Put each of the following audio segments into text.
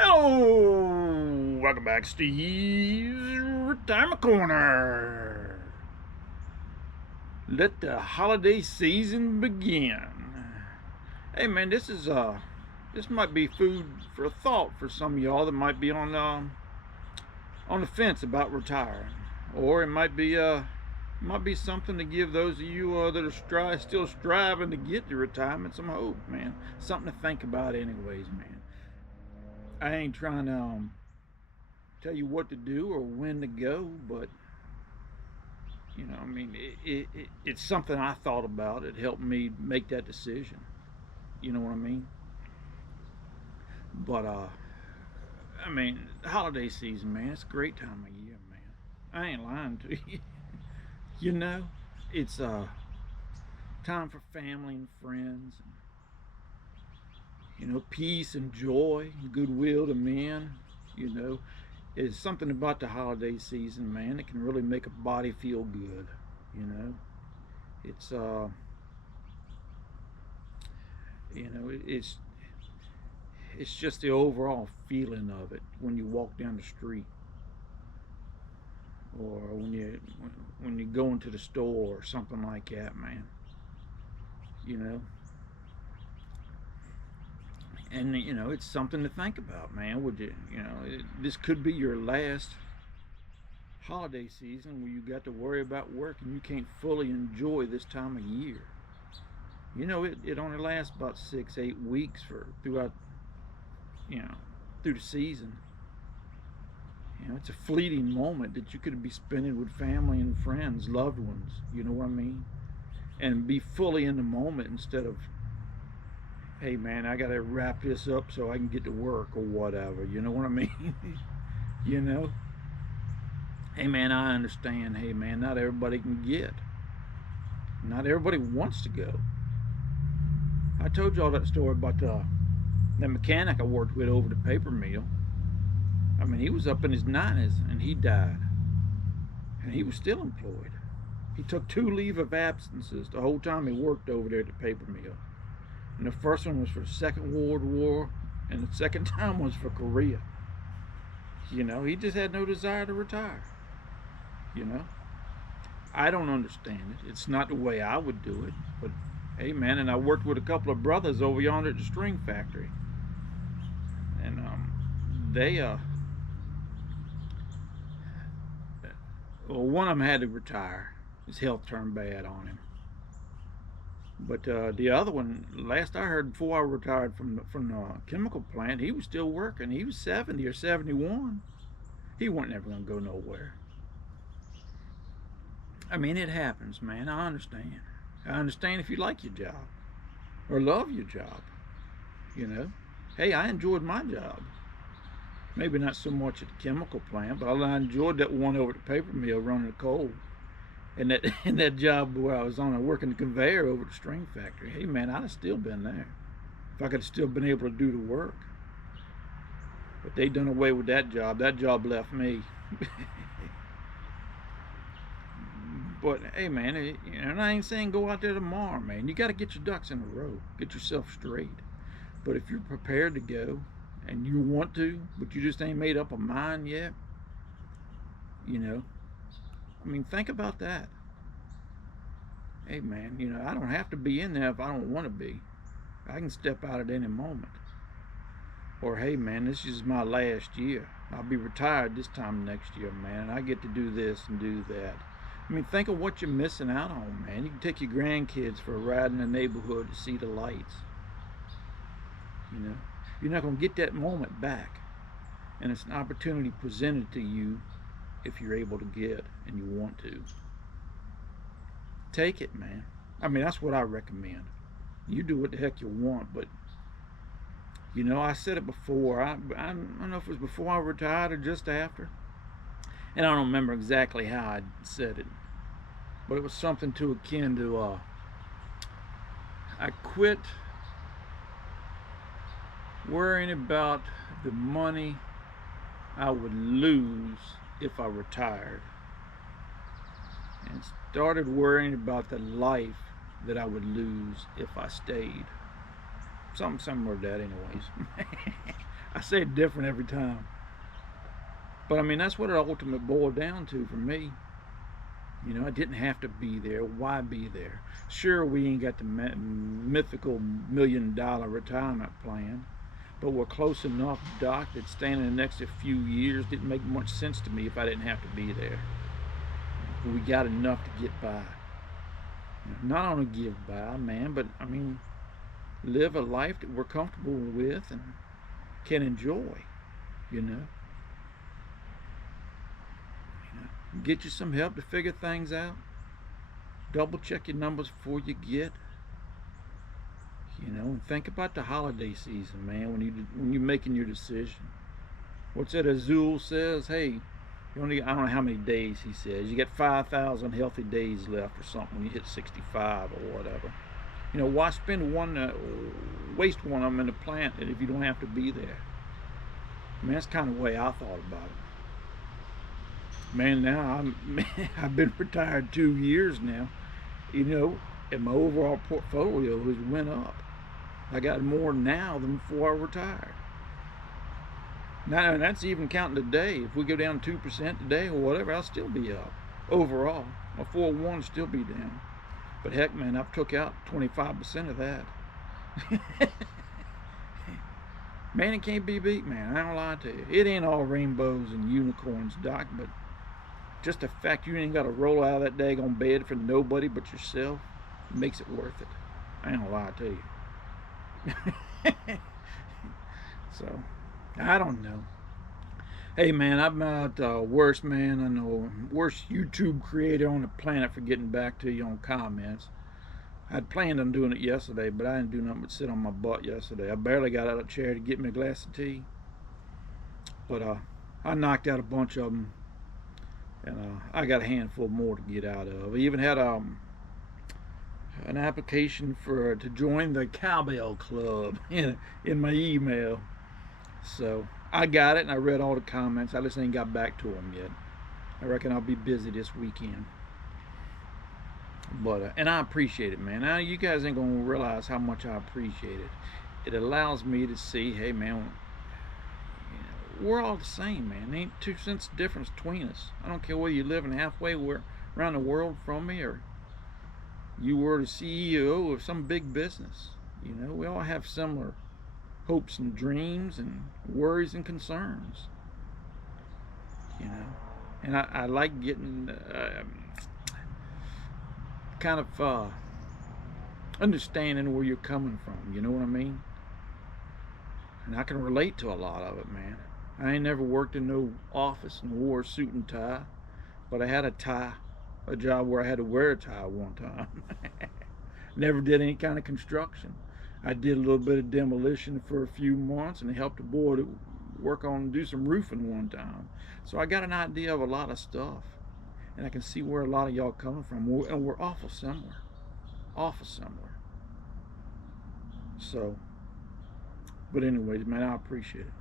Hello, welcome back, Steve's Retirement Corner. Let the holiday season begin. Hey man, this might be food for thought for some of y'all that might be on the fence about retiring, or it might be something to give those of you that are still striving to get to retirement some hope, man. Something to think about, anyways, man. I ain't trying to tell you what to do or when to go, but I mean, it's something I thought about. It helped me make that decision. You know what I mean? But I mean, holiday season, man, it's a great time of year, man. I ain't lying to you. You know, it's time for family and friends, and, peace and joy, goodwill to men. You know, it's something about the holiday season, man. It can really make a body feel good. You know, it's you know, it's just the overall feeling of it when you walk down the street, or when you go into the store or something like that, man. You know, and it's something to think about, man. This could be your last holiday season where you got to worry about work and you can't fully enjoy this time of year. It only lasts about 6, 8 weeks you know through the season. It's a fleeting moment that you could be spending with family and friends, loved ones. You know what I mean? And be fully in the moment instead of, hey man, I gotta wrap this up so I can get to work or whatever. You know what I mean? you know? Hey man, I understand. Hey man, not everybody can get. Not everybody wants to go. I told y'all that story about the mechanic I worked with over the paper mill. I mean, he was up in his 90s and he died. And he was still employed. He took 2 leave of absences the whole time he worked over there at the paper mill. And the first one was for the Second World War, and the second time was for Korea. He just had no desire to retire. You know, I don't understand it. It's not the way I would do it. But hey, man, and I worked with a couple of brothers over yonder at the string factory, and they well, one of them had to retire. His health turned bad on him. But the other one, last I heard, before I retired from the chemical plant, he was still working. He was 70 or 71. He wasn't never going to go nowhere. I mean, it happens, man. I understand. I understand if you like your job or love your job. You know, hey, I enjoyed my job. Maybe not so much at the chemical plant, but I enjoyed that one over at the paper mill running the coal. And that in that job where I was on working the conveyor over at the string factory. Hey man, I'd have still been there if I could have still been able to do the work. But they done away with that job. That job left me. But hey man, and I ain't saying go out there tomorrow, man. You got to get your ducks in a row, get yourself straight. But if you're prepared to go and you want to, but you just ain't made up a mind yet, you know, I mean, think about that. Hey man, I don't have to be in there if I don't want to be. I can step out at any moment. Or hey man, this is my last year. I'll be retired this time next year, man. I get to do this and do that. I mean, think of what you're missing out on, man. You can take your grandkids for a ride in the neighborhood to see the lights. You're not going to get that moment back. And it's an opportunity presented to you if you're able to get and you want to. Take it, man. I mean, that's what I recommend. You do what the heck you want, but I said it before. I don't know if it was before I retired or just after. And I don't remember exactly how I said it, but it was something to akin to I quit worrying about the money I would lose if I retired, and started worrying about the life that I would lose if I stayed. Something similar to that, anyways. I say it different every time. But I mean, that's what it ultimately boiled down to for me. You know, I didn't have to be there. Why be there? Sure, we ain't got the mythical $1 million retirement plan, but we're close enough, Doc, that staying in the next few years didn't make much sense to me if I didn't have to be there. We got enough to get by. Not only give by, man, but I mean, live a life that we're comfortable with and can enjoy, you know. Get you some help to figure things out. Double check your numbers before you get. You know, and think about the holiday season, man, when you're making your decision. What's that Azul says? Hey, you only, I don't know how many days he says. You get 5,000 healthy days left or something when you hit 65 or whatever. You know, why spend waste one of them in the plant if you don't have to be there? I mean, that's kind of the way I thought about it. Man, now I've been retired 2 years now, you know, and my overall portfolio has went up. I got more now than before I retired. Now, and that's even counting today. If we go down 2% today or whatever, I'll still be up. Overall, my 401 will still be down. But heck, man, I've took out 25% of that. Man, it can't be beat, man. I don't lie to you. It ain't all rainbows and unicorns, Doc, but just the fact you ain't got to roll out of that daggone bed for nobody but yourself makes it worth it. I ain't gonna lie to you. So, I don't know. Hey, man, I'm not worst man. I know worst YouTube creator on the planet for getting back to you on comments. I'd planned on doing it yesterday, but I didn't do nothing but sit on my butt yesterday. I barely got out of the chair to get me a glass of tea. But I knocked out a bunch of them. And I got a handful more to get out of. I even had an application to join the Cowbell Club in my email. So I got it, and I read all the comments. I just ain't got back to them yet. I reckon I'll be busy this weekend. But and I appreciate it, man. Now you guys ain't gonna realize how much I appreciate it. It allows me to see, hey, man, we're all the same, man. There ain't 2 cents difference between us. I don't care whether you're living halfway around the world from me or you were the CEO of some big business. You know, we all have similar hopes and dreams and worries and concerns. You know, and I like getting kind of understanding where you're coming from. You know what I mean? And I can relate to a lot of it, man. I ain't never worked in no office and wore a suit and tie, but I had a job where I had to wear a tie one time. Never did any kind of construction. I did a little bit of demolition for a few months and helped a boy to do some roofing one time. So I got an idea of a lot of stuff, and I can see where a lot of y'all coming from, and we're awful similar. Awful similar. So, but anyways, man, I appreciate it.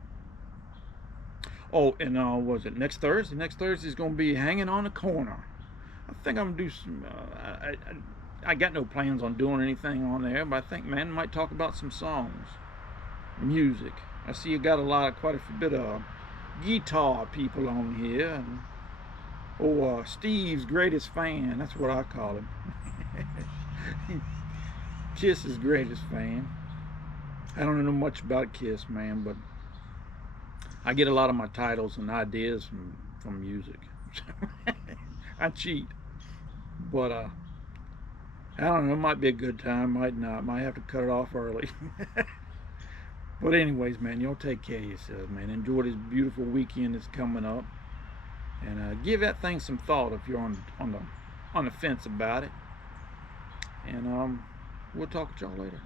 Oh, and was it next Thursday? Next Thursday is going to be Hanging on the Corner. I think I'm going to do some, I got no plans on doing anything on there, but I think, man, I might talk about some songs, music. I see you got quite a bit of guitar people on here. And, Steve's greatest fan, that's what I call him. Kiss's greatest fan. I don't know much about Kiss, man, but I get a lot of my titles and ideas from music. I cheat, but I don't know. It might be a good time, might not. Might have to cut it off early. But anyways, man, y'all take care of yourselves, man. Enjoy this beautiful weekend that's coming up, and give that thing some thought if you're on the fence about it. And we'll talk to y'all later.